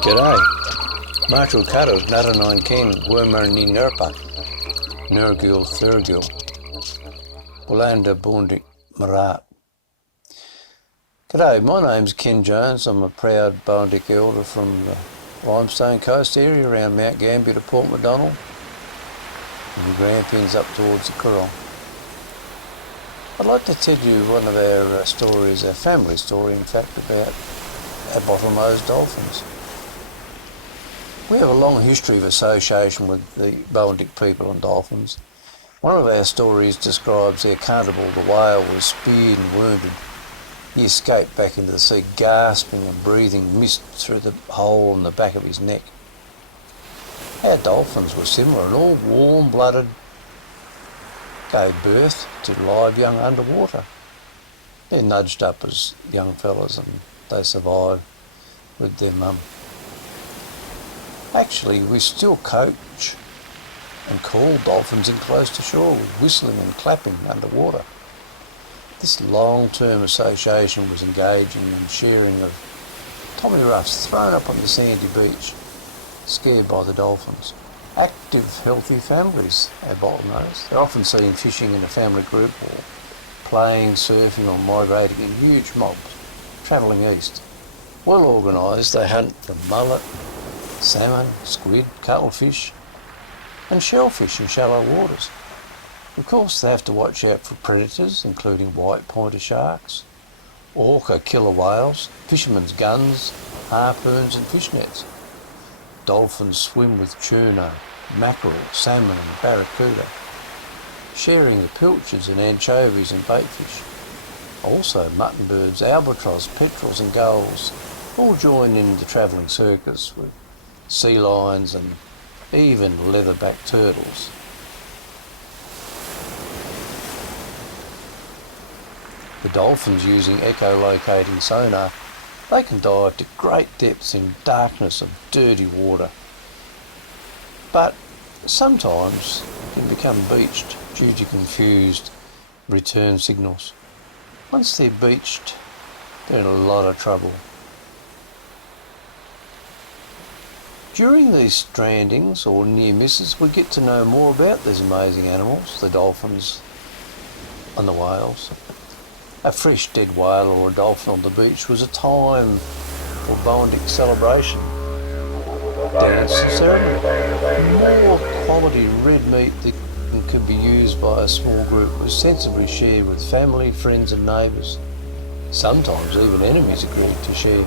G'day. Marshall Cutters, Nutternine Ken, Wormer Ni Nurpa, Nurgil Thurgil, Boandick Man. G'day, my name's Ken Jones. I'm a proud Boandick elder from the Limestone Coast area around Mount Gambier to Port Macdonald and the Grampians up towards the Coorong. I'd like to tell you one of our stories, our family story in fact, about our bottlenose dolphins. We have a long history of association with the Boandick people and dolphins. One of our stories describes how Carnival the whale was speared and wounded. He escaped back into the sea, gasping and breathing mist through the hole in the back of his neck. Our dolphins were similar and all warm-blooded, gave birth to live young underwater. They're nudged up as young fellas and they survive with their mum. Actually, we still coach and call dolphins in close to shore with whistling and clapping underwater. This long-term association was engaging in sharing of Tommy Ruffs thrown up on the sandy beach, scared by the dolphins. Active, healthy families, our bottlenose. They're often seen fishing in a family group or playing, surfing or migrating in huge mobs, travelling east. Well organised, they hunt for mullet, salmon, squid, cuttlefish and shellfish in shallow waters. Of course they have to watch out for predators including white pointer sharks, orca killer whales, fishermen's guns, harpoons and fishnets. Dolphins swim with tuna, mackerel, salmon and barracuda, sharing the pilchards and anchovies and baitfish. Also muttonbirds, albatross, petrels and gulls all join in the travelling circus with sea lions and even leatherback turtles. The dolphins using echolocating sonar, they can dive to great depths in darkness of dirty water, but sometimes can become beached due to confused return signals. Once they're beached, they're in a lot of trouble. During these strandings or near misses, we get to know more about these amazing animals, the dolphins and the whales. A fresh dead whale or a dolphin on the beach was a time for Boandick celebration, dance and ceremony. More quality red meat that could be used by a small group was sensibly shared with family, friends and neighbours. Sometimes even enemies agreed to share.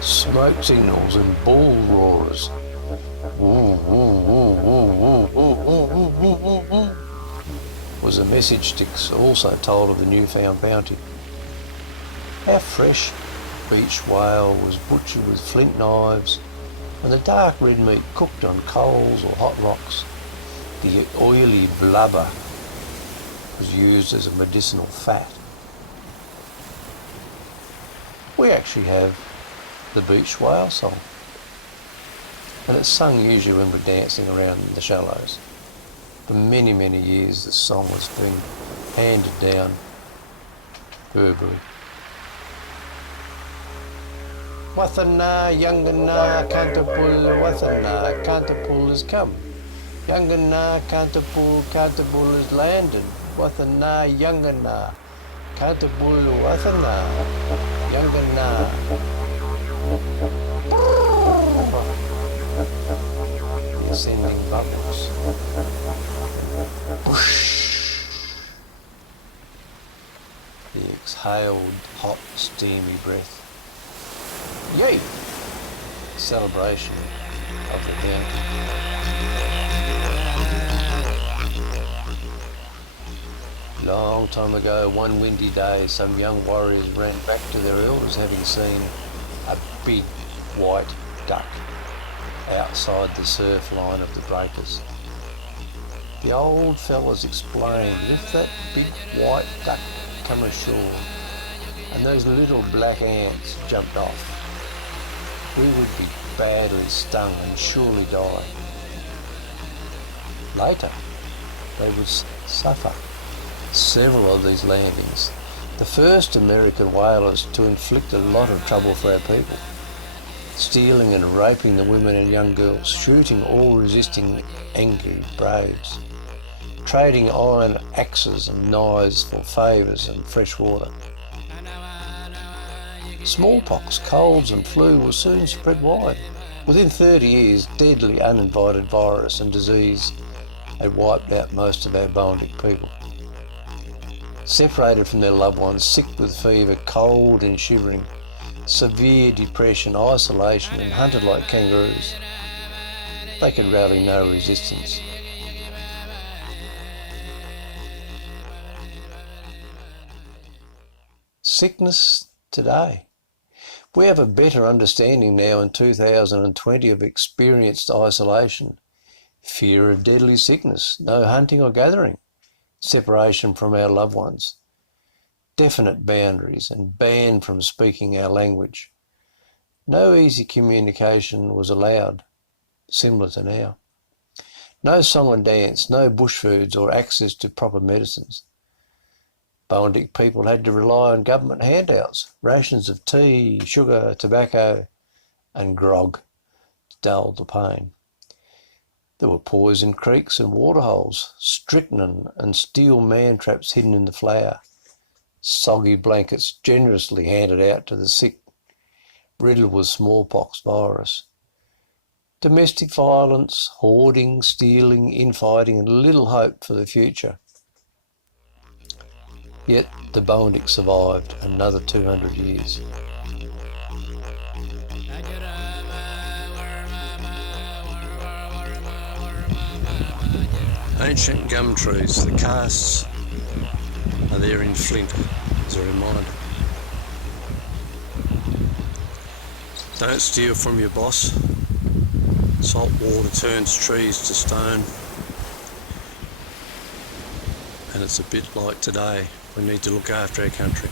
Smoke signals and bull roars was a message Sticks also told of the newfound bounty. Our fresh beach whale was butchered with flint knives and the dark red meat cooked on coals or hot rocks. The oily blubber was used as a medicinal fat. We actually have the beach whale song, and it's sung usually when we're dancing around in the shallows. For many, many years this song has been handed down verbally. Wathana, Yangana, Cantapul, Wathana, Cantapul has come. Yangana, Cantapul is landed. Wathana, Yangana, Cantapul, Wathana, Yangana. Ascending bubbles. Whoosh. The exhaled, hot, steamy breath. Yay! Celebration of the bounty. Long time ago, one windy day, some young warriors ran back to their elders having seen a big white duck outside the surf line of the breakers. The old fellas explained, if that big white duck come ashore and those little black ants jumped off, we would be badly stung and surely die. Later, they would suffer several of these landings, the first American whalers to inflict a lot of trouble for our people, stealing and raping the women and young girls, shooting all resisting angry braves, trading iron axes and knives for favours and fresh water. Smallpox, colds and flu will soon spread wide. Within 30 years, deadly uninvited virus and disease had wiped out most of our Boandick people. Separated from their loved ones, sick with fever, cold and shivering, severe depression, isolation and hunted like kangaroos, they could rally no resistance. Sickness today. We have a better understanding now in 2020 of experienced isolation, fear of deadly sickness, no hunting or gathering, separation from our loved ones, definite boundaries and ban from speaking our language. No easy communication was allowed, similar to now. No song and dance, no bush foods or access to proper medicines. Boandick people had to rely on government handouts, rations of tea, sugar, tobacco and grog to dull the pain. There were poison creeks and waterholes, strychnine and steel man-traps hidden in the flour, soggy blankets generously handed out to the sick, riddled with smallpox virus. Domestic violence, hoarding, stealing, infighting and little hope for the future. Yet the Boandick survived another 200 years. Ancient gum trees, the casts are there in flint as a reminder. Don't steal from your boss. Salt water turns trees to stone. And it's a bit like today. We need to look after our country.